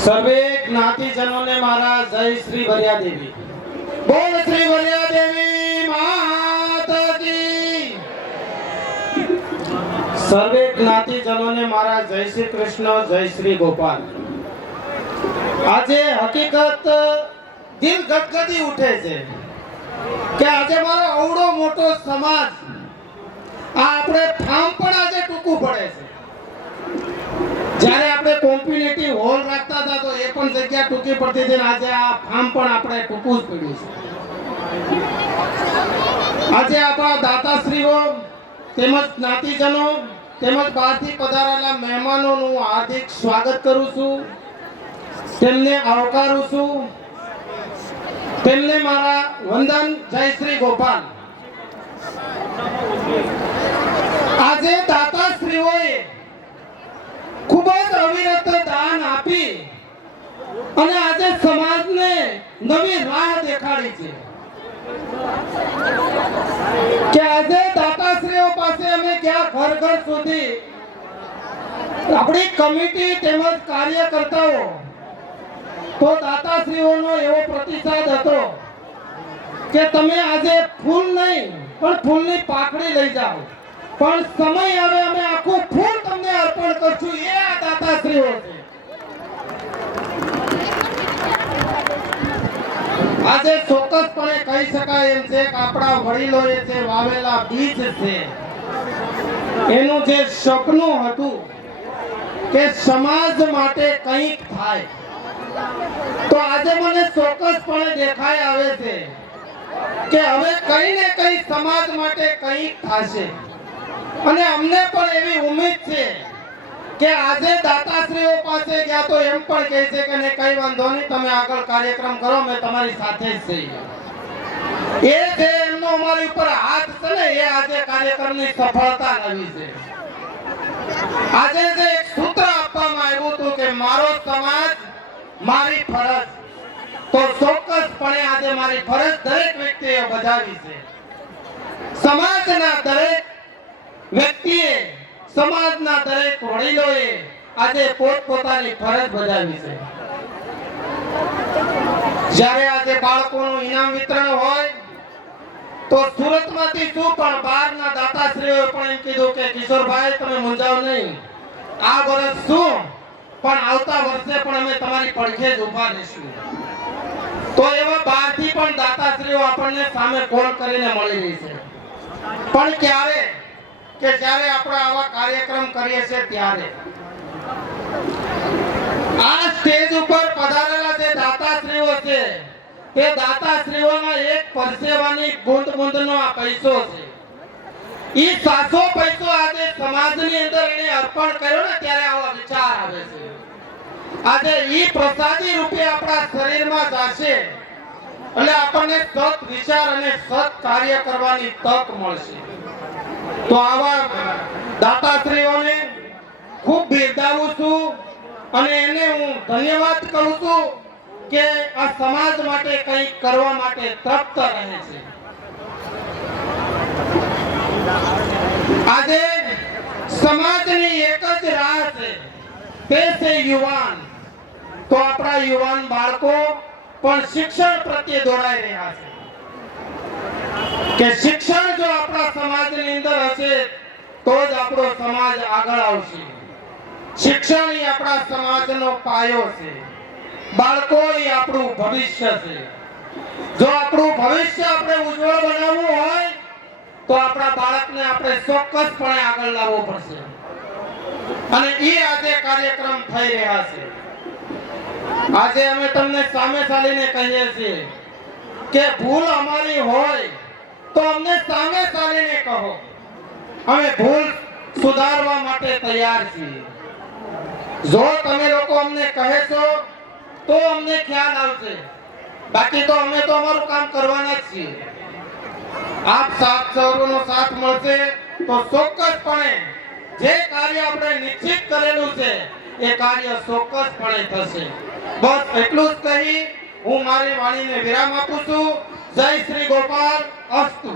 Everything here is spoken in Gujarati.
સર્વે જ્ઞાતિજનોને મારા જય શ્રી ભર્યા દેવી। બોલ શ્રી ભર્યા દેવી માતા કી। સર્વે જ્ઞાતિજનોને મારા જય શ્રી કૃષ્ણ, જય શ્રી ગોપાલ। આજે હકીકત દિલ ગદગદી ઉઠે છે કે આજે મારો અવડો મોટો સમાજ આપણે ફાર્મ પણ આજે ટૂંકું પડે છે। જ્યારે આપણે કોમ્યુનિટી હોલ રાખતા હતા તો એ પણ જગ્યા ટૂંકી પડતી હતી, આજે આ ફાર્મ પણ આપણે ટૂંકું જ પડ્યું છે। આજે આપણા દાતાશ્રીઓ તેમજ જ્ઞાતિજનો તેમજ બહારથી પધારેલા મહેમાનોનું હું હાર્દિક સ્વાગત કરું છું, તેમને આવકારું છું, તેમને મારા વંદન, જય શ્રી ગોપાલ। આજે દાતાશ્રીઓએ ખૂબ જ અવિરત દાન આપી અને આજે સમાજને નવી રાહ દેખાડી છે કે આજે દાતાશ્રીઓ પાસે અમે ગયા ઘર ઘર સુધી આપણી કમિટી તેમજ કાર્યકર્તાઓ તો દાતાશ્રીઓનો એવો પ્રતિસાદ હતો કે તમે આજે ફૂલ નહીં પણ ફૂલની પાકડી લઈ જાઓ, પણ સમય આવે અમે આખું ફૂલ તમને અર્પણ કરશું। એ આ દાતાશ્રીઓ છે। આજે ચોક્કસપણે કહી શકાય એમ છે કે આપણા વડીલોએ જે વાવેલા બીજ છે એનું જે સપનું હતું કે સમાજ માટે કંઈક થાય, તો આજે મને ચોક્કસપણે દેખાઈ આવે છે કે હવે કંઈ ને કંઈ સમાજ માટે કંઈક થશે। અને અમને પણ એવી ઉમ્મીદ છે કે આજે દાતાશ્રીઓ પાસે ગયા તો એમ પણ કહે છે કે ને કઈ વાંધો નહીં, તમે આગળ કાર્યક્રમ કરો, અમે તમારી સાથે જ છીએ। એ જે એમનો અમારી ઉપર હાથ છે ને એ આજે કાર્યક્રમની સફળતા લાવી છે। આજે જે એક સૂત્ર આપવામાં આવ્યું હતું કે મારો સમાજ મારી ફરજ, તો ચોક્કસપણે આજે મારી ફરજ દરેક વ્યક્તિએ બજાવી છે। સમાજના દરેક વ્યક્તિએ, સમાજના દરેક વડીલોએ આજે પોતપોતાની ફરજ બજાવી છે। જ્યારે આજે બાળકોનું ઇનામ વિતરણ હોય તો સુરતમાંથી શું પણ બહારના દાતાશ્રીઓએ પણ એમ કીધું કે કિશોરભાઈ તમે મૂંઝાવ નહીં, આ વર્ષ શું પણ આવતા વર્ષે પણ અમે તમારી પડખે જ ઊભા રહીશું। તો એવા બહારથી પણ દાતાશ્રીઓ આપણને સામે કોલ કરીને મળી રહી છે, પણ ક્યારે કે જ્યારે આપણે આવા કાર્યક્રમ કરીએ છીએ ત્યારે આ સ્ટેજ ઉપર પધારેલા જે દાતાશ્રીઓ છે તે દાતાશ્રીઓના એક પરસેવાની બૂંદ બૂંદનો આ પૈસો છે। ઈ સાચો પૈસો આજે સમાજની અંદર એને અર્પણ કર્યો ને ત્યારે આવા વિચાર આવે છે। આજે ઈ પ્રસાદી રૂપે આપણા શરીરમાં જશે એટલે આપણને સત વિચાર અને સત કાર્ય કરવાની તક મળશે। તો આવા દાતાશ્રીઓને ખૂબ બિરદાવું છું અને એને હું ધન્યવાદ કરું છું કે આ સમાજ માટે કંઈક કરવા માટે તપ્ત રહે છે। આજે સમાજની એક જ રાહ છે, તે છે યુવાન। તો આપણા યુવાન બાળકો પણ શિક્ષણ પ્રત્યે દોડાઈ રહ્યા છે કે શિક્ષણ જો આપણા સમાજની અંદર હશે તો જ આપણો સમાજ આગળ આવશે। શિક્ષણ એ આપણા સમાજનો પાયો છે, બાળકો એ આપણું ભવિષ્ય છે। જો આપણું ભવિષ્ય આપણે ઉજ્જવળ બનાવવું હોય તો આપણા બાળકને આપણે ચોક્કસપણે આગળ લાવવો પડશે અને એ આજે કાર્યક્રમ થઈ રહ્યા છે। આજે અમે તમને સામે ચાલીને કહીએ છીએ કે ભૂલ અમારી હોય તો અમને સામે ચાલીને કહો, અમે ભૂલ સુધારવા માટે તૈયાર છીએ। જો તમે લોકો અમને કહેશો તો અમને ખ્યાલ આવશે, બાકી તો અમે તો અમારું કામ કરવાના જ છીએ। આપ સાથ સૌનો સાથ મળશે તો ચોક્કસપણે જે કાર્ય આપણે નિશ્ચિત કરેલું છે એ કાર્ય ચોક્કસપણે થશે। બસ એટલું જ કહી હું મારી વાણીને વિરામ આપું છું। જય શ્રી ગોપાલ, અસ્તુ।